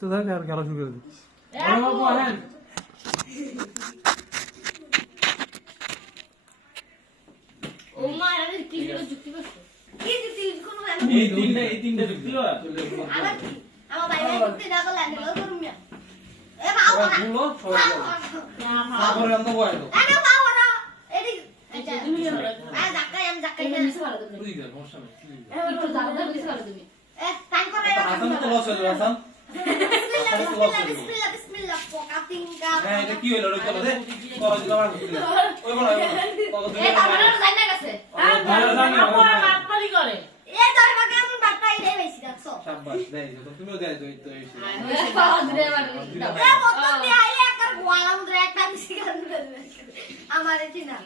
তো থাক আর খেলা শুরু করে দিই। বাবু আহেন ও মা আরে কি যুক্তি করছো কি যুক্তি কোনো এই তিনটা ঢুকলো আমার কি আমার বাইরে যুক্তি না করলে আমি লোক করুম না এ বাবা গুলো সবাই তারপরে আমরা বয়ালো আরে বাবা না এডি আচ্ছা তুমি আমি জাকাই মিশে ভালো তুমি তুই যা সমস্যা নেই একটু জায়গা মিশে ভালো তুমি এ টাইম করে হাসান তো লস হলো হাসান বিসমিল্লাহ বিসমিল্লাহ পকাতিংকা হ্যাঁ এটা কি হলো রইতো দে কলেজ যাওয়ার কথা ওই বলা এ তাহলে যাই না গেছে বাটপারি করে এ তোর বাকে আমি বাটপাই দেই বেশি দেখছো শাবাশ দেই তো তুমিও দেই তো এই এ কত দিয়ে আইলে একবার গোয়ালাম ধরে একটা মিশি গান আমারে চিনা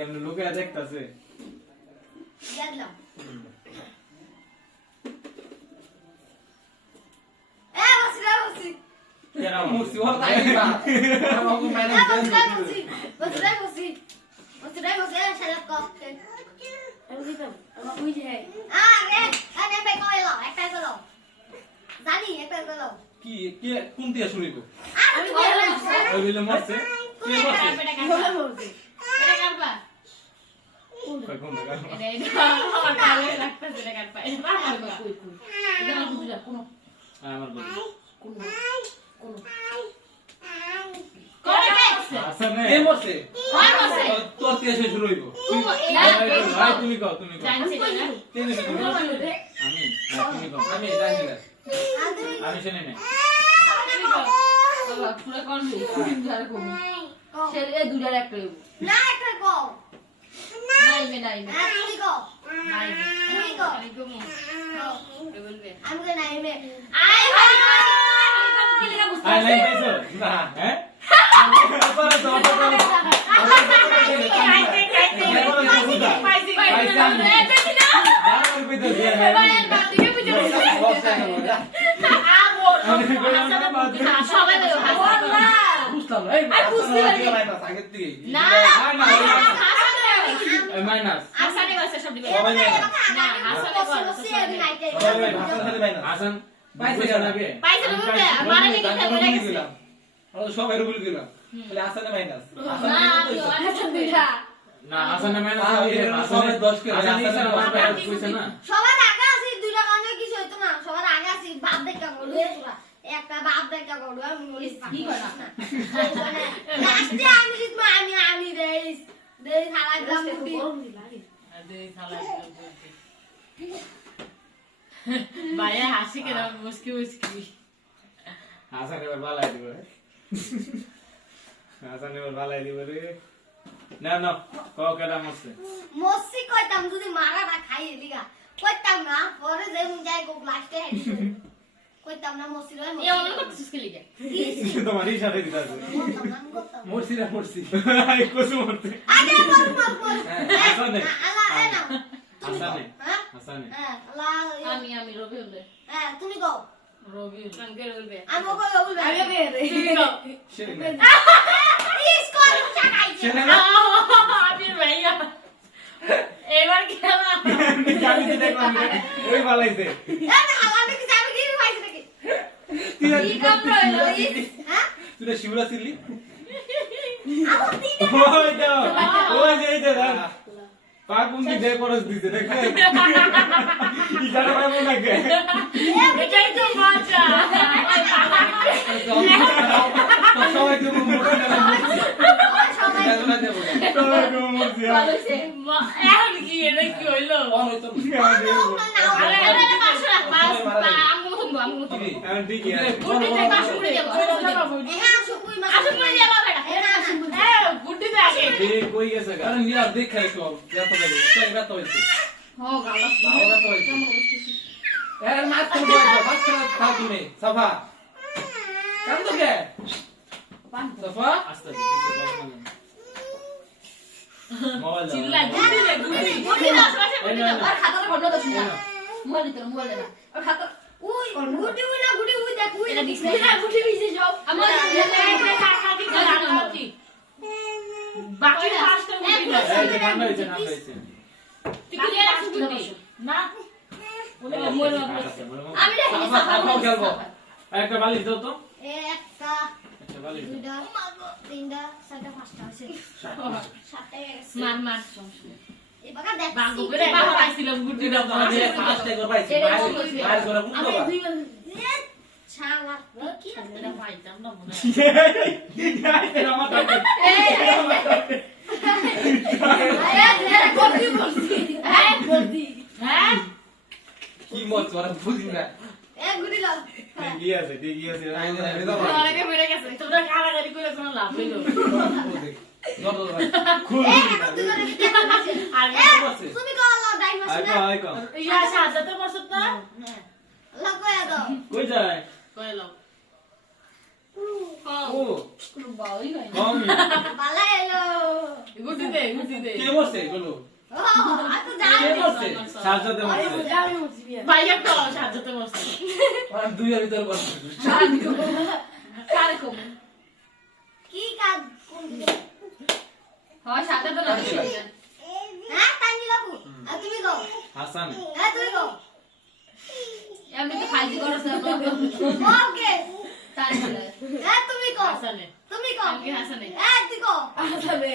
এমনি লোকে দেখতাছে দেখলাম বসি কেন মুসি ওর তাই না আমাকে বসি শালা কফে আমি দিতাম আমার ওই যে আরে আরে বে কইলো একটা কইলো জানি একটা কইলো কি কে কোন দিয়া শুনিব আমি কইলাম ওই বিলে মরছে কে বসে পেটা কাটবা পেটা কাটবা কই কোন জায়গা এটা আমার কালে রাখতে পেটা কাটবা এটা কাটবা কই কই এটা আমার বুঝলা কোন আমার বল কোন কোন আসলে কে বসে হয় বসে তোর তিয়া শুরু হইব ভাই তুমি কও জানছি না কে দিছে তুমি আমি তুমি কও আমি জানি না আমি শুনি না বাবা পুরো কোন দুইটার কোন সে এই দুইটার একটা হইব না একটা কও নাই মে নাই মে তুমি কও নাই তুমি কও আমি কমু বলবে আমি কই নাই মে আই ভাই আই লাইন পাইছো না হ্যাঁ পরে তো মাইনাস হাসান সবাই রুল গেলাম হাসানে মাইনাস না হাসান মাইনাস সবাই 10 কে হাসান কইছে না সবার আগে আছে দুইটা কারণে কিছু হইতো না সবার আগে আছে বাপ দেখা করলো একটা বাপ দেখা করলো আমি বলিস কি করে না লাস্টে আমি জিতবো আমি দেই সারা গ্রাম মুটি ভাইয়া হাসি কেন মুস্কি মুস্কি হাসান এবার বালাই দিব হাসান এবার বালাই দিব রে না না কও কেডা মরছে মসি কইতাম যদি মারাটা খাই লিগা কইতাম না পরে যে মুই যাই গো লাস্টে কইতাম না মসি রয় এ অন্য করছিস কি লিগে তোমার ইশারা দিতাছে মরছি না মরছি আই কোসু মরতে আগে মর হাসানে আল্লাহ এ না হাসানে হ্যাঁ হাসানে হ্যাঁ আল্লাহ আমি রবি হলে হ্যাঁ তুমি কও রবি কানকে বলবে আমি কই বলবে আমি বে ইস কর চাকাইছে আমি ভাইয়া এবার খেলা জানি দিতে কোন ওই বালাইছে এ না হালানে কি যাবে কি পাইছে নাকি কি কাম রইলো হ্যাঁ তুই না শিবরা ছিলি আমার দিনে ওই দাও ওই যে এই দাও পাগুন দি দে করস দিতে দেখে ইজারা ভাই মনে কে এটাই তো মজা সবাই তো মরছি না সবাই না দেব তো গো মরছি এখন কি এটা কি হইলো অন হইতো আরে আরে পাঁচশো রাখ আমু তুমি আমি ঠিকই আছে গুডিতে পাঁচশো করে দেবো হ্যাঁ সুকুই মা আসুন করে দেবো বেটা গুডিতে আগে এই কই গেছে গা আরে নিয়া দেখাই সব যত দেব তাই রাত হইছে ও গালা বাবা তো হইছে এর মাত তো বাচ্চা থাকি নেই সাফা কাম তো কে সাফা আস্তে আস্তে বল না মোবাইল চিল্লা গুডিতে গুডি না আসে গুডি না আর খাতাটা বন্ধ করছ না মোবাইল দিতে মোবাইল না আর খাতা উই গুডি উই না গুডি উই দেখ উই এটা দিস না গুডি বিছে সব আমার বাকি পাঁচটা গুডি এই যে ঠান্ডা হইছে না আমি দেখি সাফা খেলবো। একটা বালিশ দাও তো একটা একটা বালিশ দাও। দুইটা তিনটা চারটা পাঁচটা আছে সাতটায় গেছে মার মার সমস্যা নেই। এবার দেখছি বাঙ্গু করে বাবা পাইছিলাম গুটিটা আমি ফার্স্ট একবার পাইছি মার করে বুঝতে পারবা ছালা কি এটা পাইতাম না মনে এটা আমার দাও। হ্যাঁ কি মত ওরা বুঝি না গুড়ি দাও ঠিকই আছে ঠিকই আছে। আমি দাও অনেকে বেড়ে গেছে তোমরা কারাগারি করে কোনো লাভ হইলো যত খুব আর তুমি কল দাই মাস আই না কো আই কো ইয়া সাজাতে বসত না লকয়া দাও কই যায় কইলো ও কম বালা এলো গুটি দে কে বসে গুলো ও আত কে যাও বসে সাজাতে বসে ভাইয়া তো সাজাতে বসে ওরা দুই এর ভিতর বসে কারে কম কি কাজ কোন হয় সাজাতে না হ্যাঁ তানি লাগু আর তুমি গো হাসান হ্যাঁ তুমি গো এমনি তো খাইজি করছ ওকে তাই বলে হ্যাঁ তুমি গো হাসানে তুমি গো আমি হাসানে হ্যাঁ তুই গো হাসানে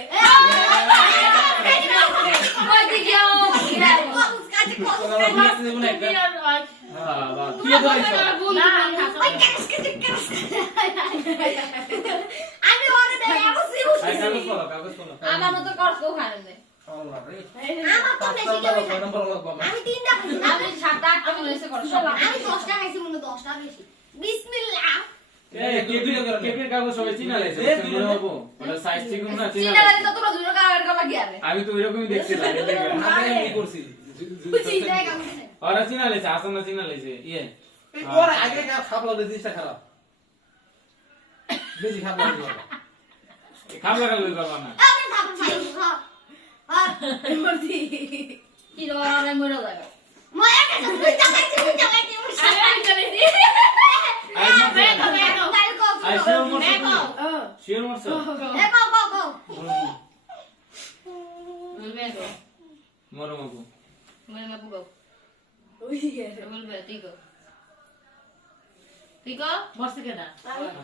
কই দিও কাজ কর তোমরা বিয়াস দেব না একটা হ্যাঁ বাস তুই তো আইছো না আমি হাসানে আমি ওরে দেই আমি সিরিয়াস আই কাগজ করো আমার মতো করছো খানে নেই আল্লাহ রে আমার তো বেশি কেউ খাই নম্বর লাগবে আমি তিনটা খাইছি আমি 7-8 মনে হইছে করছো আমি 10টা খাইছি মনে 10টা বেশি বিসমিল্লাহ এই কেপির কাগজ সবাই চিনা লাইছে মনে হবো ওটা সাইজ ঠিক না চিনা চিন্তা লাইছে। তো তোমরা দুটো কারাগারি করা গিয়ারে আমি তো এরকমই দেখছিলাম এই দেখে আমি কি করছি বুঝি জায়গা বুঝি ওরা চিনা লাইছে হাসান না চিনা লাইছে ইয়ে ওরা আগে খাবলা দিছিস খারাপ বেশি খাবলা দিও খাবলা খাবলা করবা না আমি খাবো খাই হ্যাঁ হ্যাঁ কি ররে মরে যাবে মায়া কে তুই চালাইছিস আরে আমি চলে দি আই শিওর মরছো শিওর মরছো মরো মগো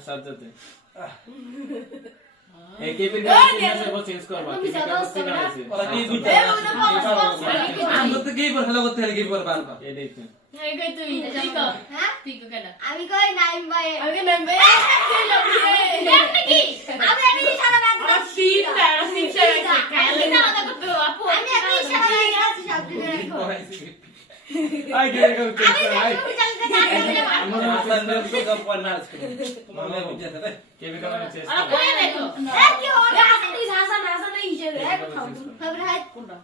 সাজাতে এই কেপির কাগজ চিনা সব চেঞ্জ করবা কেপির কাগজ চিনা লাইছে ওরা কি বুঝতে আমরা তো কি করে হলো করতে কি করে পারবা এই দেখছেন আমি কই নাইম ভাই আমি মেম্বে কি আমি আমি সারা রাত আমি আমি আমি সারা রাত আছি আই কেপির কাগজ চেঞ্জ আমি কর আই আমি হাসান মেম তো কম পয়েন্ট মারছ মানে বুঝতে রে কেপির কাগজ চেঞ্জ আর কর কোনে দেখো কি হলো হাসান এই হিসেবে এক খাও খবর হাত কোনটা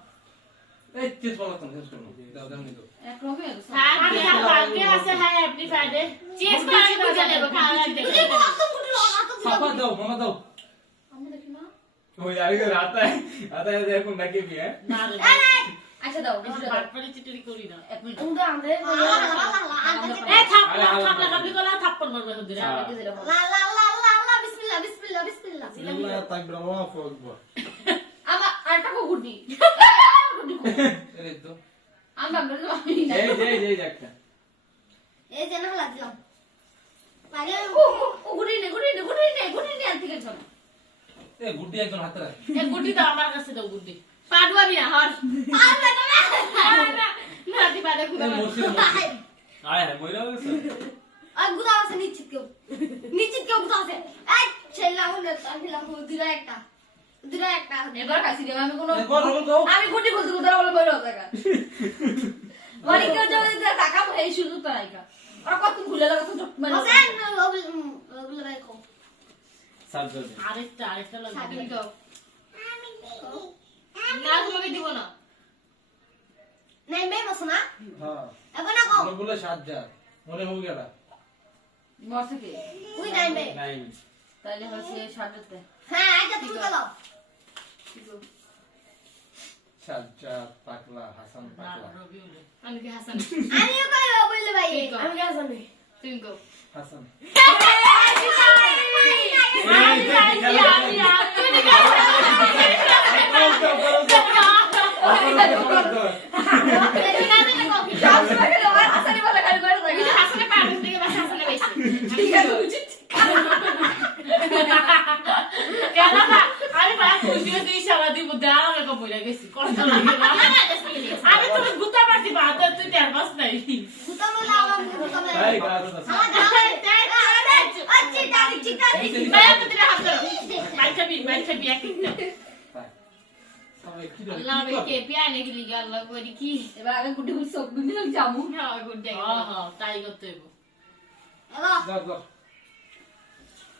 এই চিজ বলো তো চেঞ্জ করো দাও দাও নি তো এক রকম তুই কত ফুটে লাগা তো সাফা দাও মামা দাও আমি দেখি না ওই আরে आता है देखो ना के भी है আচ্ছা দাও এক মিনিট তোমরা আন্দে লা লা লা বিসমিল্লাহ বিসমিল্লাহ বিসমিল্লাহ আল্লাহ তাকবীর আল্লাহু আকবার আমার আরেকটা গুডি এই তো আমরা আমি जय একটা এই যে না লাগলাম পারে ও গুডি নে আনতে গেছো এই গুড্ডি একজন হাতে রাখ এক গুডি তো আমার কাছে দাও গুডি পাডওয়ানি না হর আরে না না দি পাডে খুব এই মসজিদ মসজিদ आया है मोइला से আর গুদা আছে নিশ্চিত কেউ গুদা আছে এই ছেলা মনে আমি লাগু দিরা একটা এবার খাইছি রে আমি কোনো একবার রকম দাও আমি গুডি বলতে তোরা বলে বইলো জায়গা মানে কেউ যদি টাকা এই সুযোগ তো রাইকা ওরা কত ভুলে লাগা তো মানে হোসেন ওগুলো ভাই কো सब जो আরেকটা লাগবে সাবি তো না তোমাকে দিব না নাই মে মসনা হ্যাঁ এখন না কো বলে বলে 7000 মনে হয়ে গেল বসে কি তুই নাই মে नहीं তাহলে হচ্ছে সাজতে হ্যাঁ আচ্ছা তুমি বলো 7000 পাকলা হাসান পাকলা আমি কি হাসান আমিও কই বললে ভাই আমি কি হাসান তুমি কো হাসান আমি গুতামে লাগাম গুতামে এই গাছ আছে আমার দাও আচ্ছা ডালি চিকালি ভাই আপনি হাত ধরো মাই খাবি এক একটা সবাই কি আল্লাহ রে কে পিয়া নাকি লিগা আল্লাহ করি কি এবার আগে গুড্ডি গুড্ডি সব গুড্ডি লাগে যাবো হ্যাঁ গুড ডে হ্যাঁ তাই করতে হইব এলো ধর ধর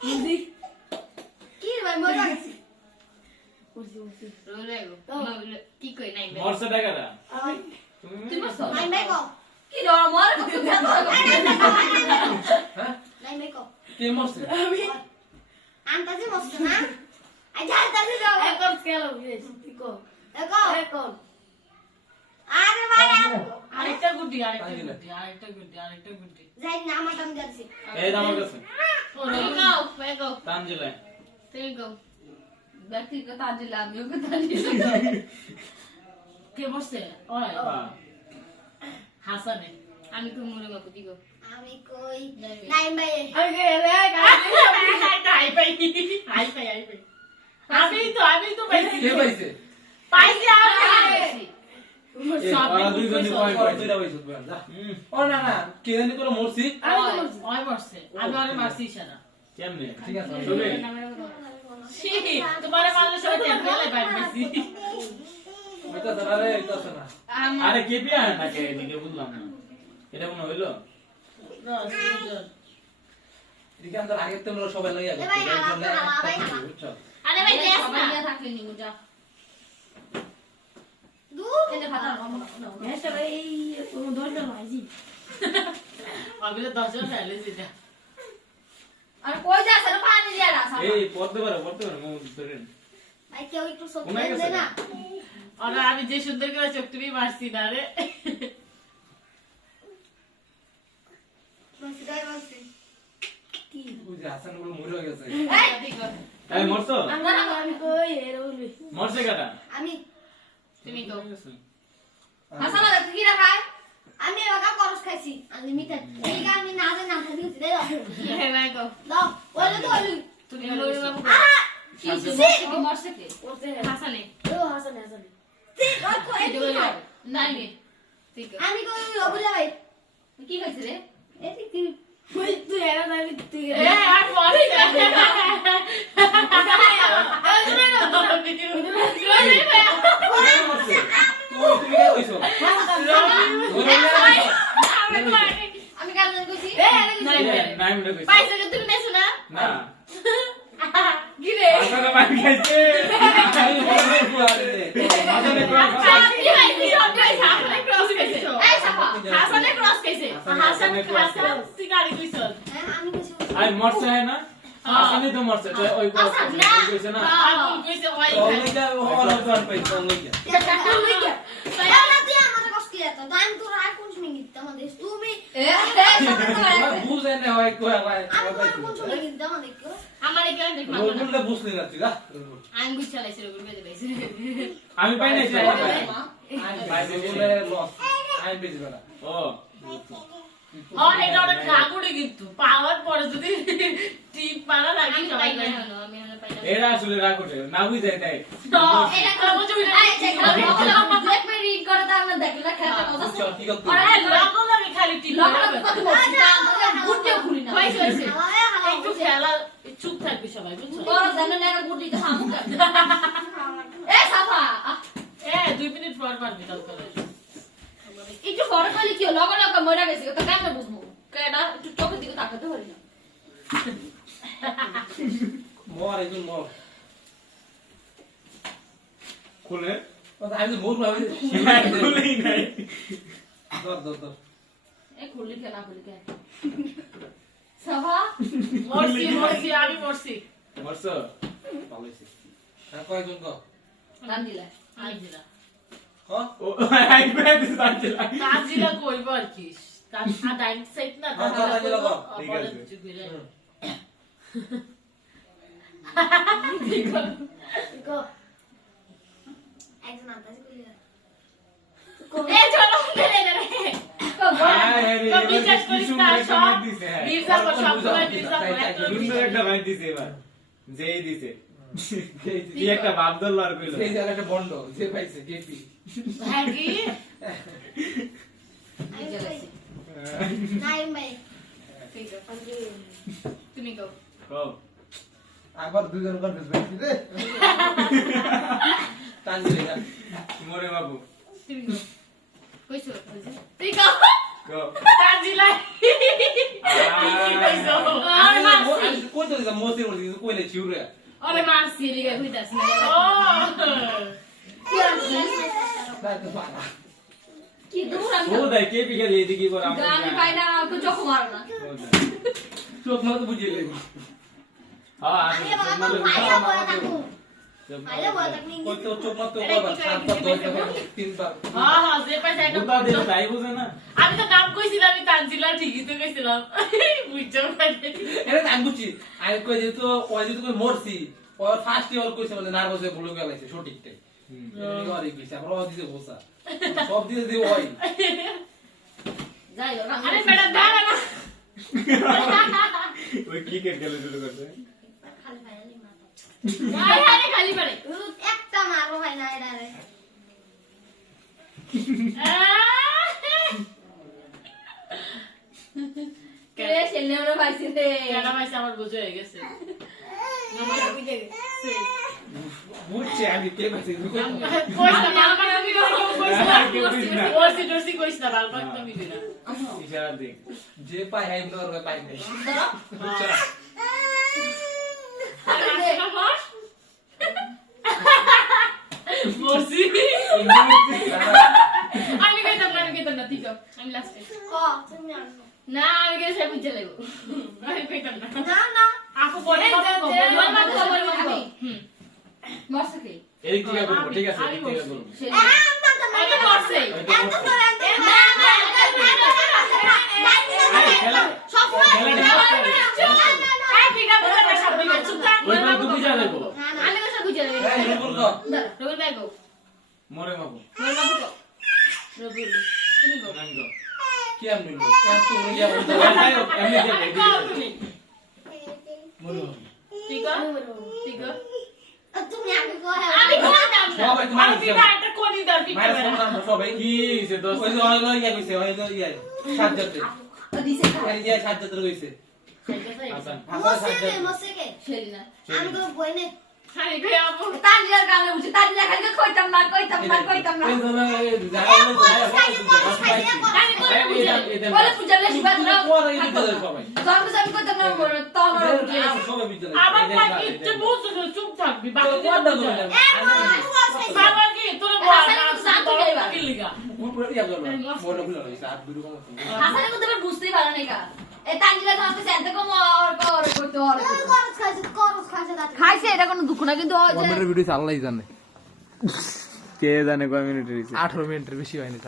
বুঝি কি রে ভাই মজা গেছে বুঝি বুঝি রোলে গো কি কই নাই মরছে টাকাটা তুই মারছ নাই মেকো কি রে আমার কত দেব হ্যাঁ নাই মেকো কে মরছে আন্তাজি মস্ত না আচ্ছা আন্তাজি যাও এখন স্কেল হইছে তুই কো দেখো এখন আরে ভাই আরেকটা গুড্ডি আরেকটা গুড্ডি যাই না আমার দাম যাচ্ছে এই আমার কাছে ও গো তানজিলা তুমি গো ব্যক্তিগত আজলা আমিও কথা দিই কে বসে ওই হাসানে আমি তো মনে বাবু দিগো আমি কই নাই ভাই আগে রে হাই পাই আমি তো পাইছি কে পাইছে পাইছি আমি সব দুইজনই পয়েন্ট ওরা পাইছে দুইটা পাইছে তুই যা ও না না কে জানি তোরা মরছি ওই মরছে আমি আরে মারছি ইশারা কেমনে ঠিক আছে চলে ছি তোমারে মারলে সবাই টেম্পেলে বাইরে পাইছি ওইটা ধরা রে এটা না আরে কে পিয়া না কে এদিকে বুঝলাম না এটা মনে হইলো এদিকে আমরা আগে তো আমরা সবাই লইয়া গেছি ভাই, হালা, ভাই, হালা। বুঝছো আরে ভাই দেখ সবাই না নিয়ে থাকলে নিমু যা দূর এই যে খাতা নাও গ্যাসটা ভাই কোনো দরকার হয়নি আমি তো 10 জন ফেলে দিতে আর কই যাস রে পানি দিয়া রাস এই পড়তে পারো মো ধরেন ভাই কেউ একটু সত্যি কোনায় গেছে দেয় না আর আমি যে সুন্দর করে চোখ টিপি মারছি না রে বসে দেয় বসে ওই যে হাসান বলে মরে গেছে এই মরছো আমি কই এর বলবি মরছে কাটা আমি তুমি তো হাসান তুই কি রাখায় আমি এবার করস খাইছি আনলিমিটেড এই আমি না জানি না খাইছি দে দাও হে ভাই গো দাও ওলে তো ওলে তুমি লড়ে বাবু কি হইছে মরছে কে করতে হাসানে ও হাসান হাসান ঠিক রাখো এই এই দিকে নাই নে ঠিক আমি কই ওগুলা ভাই কি হইছে রে এই দিকে ওই তুই এরা আমি তুই এ আর মরে তুমি কে কইছো আমি কাল কইছি নাই মনে কইছে পাইছো যে তুমি নেছো না না কি রে আসলে মার খাইছে আমি মরে কুয়ারে আসলে কি হইছে সব হইছে হাসানে ক্রস খাইছে এই সাফা হাসানে ক্রস খাইছে হাসান হাসান সিগারি কইছো আমি কইছি আই মরছে হয় না আসলে তো মরছে তো ওই কথা না কইছে না আমি কইছে ওই ওইটা ওরা কোন পাইছো লইয়া তাহলে তুই আমারে কষ্ট কি এত আমি তোর আর কোন শুনি দিতে আমাদের তুমি বুঝে না হয় কই ভাই আমি তোর কোন শুনি দিতে আমাদের কো আমার এখানে দেখ না রোলটা বুঝলি না তুই না আমি গুছ চালাইছি রগুল বেজে পাইছি আমি পাই নাই তো বাইরে বলে লস আই বেজবে না ও ও এটা অনেক রাগুড়ে কিন্তু পাওয়ার পরে যদি টিপ মারা লাগে সবাই পাই হলো আমি হলো পাইলাম এরা আসলে রাগ ওঠে না বুঝে তাই এটা খাবো তুমি এই যে দেখ মে রিড করে তার না দেখলা খেলা মজা চল কি করতে আরে লাগো লাগে খালি টিপ লগা কত বসি গুড্ডি খুলি না হইছে হইছে হাওয়ায় হাওয়া একটু খেলা চুপ থাকবি সবাই বুঝছো তোর জানো না গুড্ডি তো হামু এ সাফা এ 2 মিনিট পর পারবি তাও করে একটু ফরক হলে কি লগা লগা মরে গেছে তো কেমনে বুঝবো কেডা একটু চোখের দিকে তাকাতে পারি না মোর একজন মোর খুলে কথা আমি মোর ভাবে খুলেই নাই দর দর দর এ খুললি কে না খুললি কে সাফা মরছি আমি মরছি মরছো ভালো হইছে আর কয়জন কো নাম দিলা আই দিলা ক ও আই বেদ সাজলা তাজিলা কইব আর কি তার ডাইন সাইড না হ্যাঁ, তাজিলা কও, ঠিক আছে। কো একজন আন্তাজি কইলা এ চলো রে রে আরে রে তো বিশ্বাস করিস না সব দিছে হ্যাঁ বিরজা কো সব বিরজা সুন্দর একটা লাইন দিছে এবার যেই দিছে কি একটা ভাব ধরলো আর কইলো এই জায়গাটা বন্ধ যে পাইছে জেপি হ্যাঁ কি আমি কই নাইম ভাই ঠিক আছে তুমি কও কও আবার দুজন কনফিউজ হইছি রে তানজিল না মরে বাবু তুমি কও কইছো তুই কও কও তাজিলা কি কইছো আরে মারছি আমি কই তো দিলাম মোসি মোসি কইলে চিউরে আরে মারছি লিগা কইতাছ না ও তাই তো পারা কি দূর আমি ও দেখ কে বিকে দিয়ে দিকি করে আমরা আমি পাই না তো চোখ মারো না চোখ না তো বুঝিয়ে লেগে হ্যাঁ আরে বাবা তো ভাইয়া বড় থাকু ভাইয়া বড় থাকনি কই তো চোখ না তো বাবা সাতবার দশ তিনবার হ্যাঁ হ্যাঁ যে পয়সা একটা বুতা দিয়ে তাই বুঝে না আমি তো নাম কইছিলাম আমি তানজিলা ঠিকই তো কইছিলাম বুঝছো এটা আমি বুঝছি আমি কই যে তো ওই যে কই মরছি ওর ফার্স্ট ইয়ার কইছে বলে নার্ভাস হয়ে ভুলে গেলাইছে সঠিকটাই আরে কইছে আমরা ও দিতে বসা সব দিয়ে দিয়ে ওই যাই হোক আরে ম্যাডাম দাঁড়া না ওই ক্রিকেট খেলে শুরু করছে খালি ভাইয়ালি মাথা আরে আরে খালি পারে একটা মারো ভাই না এটা রে কে ছেলে ওরা পাইছে রে কেন ভাই আমার বুঝে হয়ে গেছে বুঝছে আমি কে পাইছি কইছিলাম আমার আমি কইছিলাম ওরসি টরসি কইছিলাম বালপাক তুমি দিনা ইশারা দেখ যে পাই হাই তোর পাই নাই বসি আমি কইতাম না ঠিক আছে আমি লাস্টে ক তুমি আনো না আমি কে সে বুঝে লাগবো আমি কইতাম না না না আপু বলে বল মা তো বল মা মরছে কে এই দিকে বলবো ঠিক আছে এই দিকে বলবো ছেলে আমি তো করছে ওই তো বুঝা দেবো আমি কইছে বুঝে লাগবো এই রুল কর রবিল ভাই গো মরে বাবু রবিল তুমি গো নাম গো কি আমি বলবো এত তো ইয়া বলতে এমনি যাবে তুমি মরো ঠিক ঠিক তুমি আগে কয় আমি কইতাম না সবাই তোমার আমি পিঠা একটা কোনি দাও পিঠা মাইরা ফোন সবাই কি সে দোস্ত ওই যে হইলো ইয়া কইছে হইলো ইয়া সাজ্জাতে দিছে এই যে সাজ্জাতে কইছে হাসান মোসে মোসে কে ছেলে না আমি তো বই নে আমি কই আপু তানজিলার গালে উঠে তানজিলা খালি কইতাম না এই ধরো এই যাই বলে পূজালে শিবাত না পরে এই দিতে সবাই গর্ব আমি কইতাম না তো আমার উঠে সবাই বিদ্যালয় আমার পাক একটু বুঝছো চুপ থাকবি বাকি কোয়াডা ধরে বাবা কি তোর কি লিগা পুরো ইয়া করবে মোর ভুল হইছে আর দুটো কম হাসানে কইতে বুঝতেই পারে না কা এ তানজিলা তো আমাকে সেন্তে কম আর কইতে আর করস খাইছে দাঁত খাইছে এটা কোনো দুঃখ না কিন্তু ও যে ভিডিও আল্লাহই জানে কে জানে কয় মিনিট হইছে 18 মিনিটের বেশি হয়নি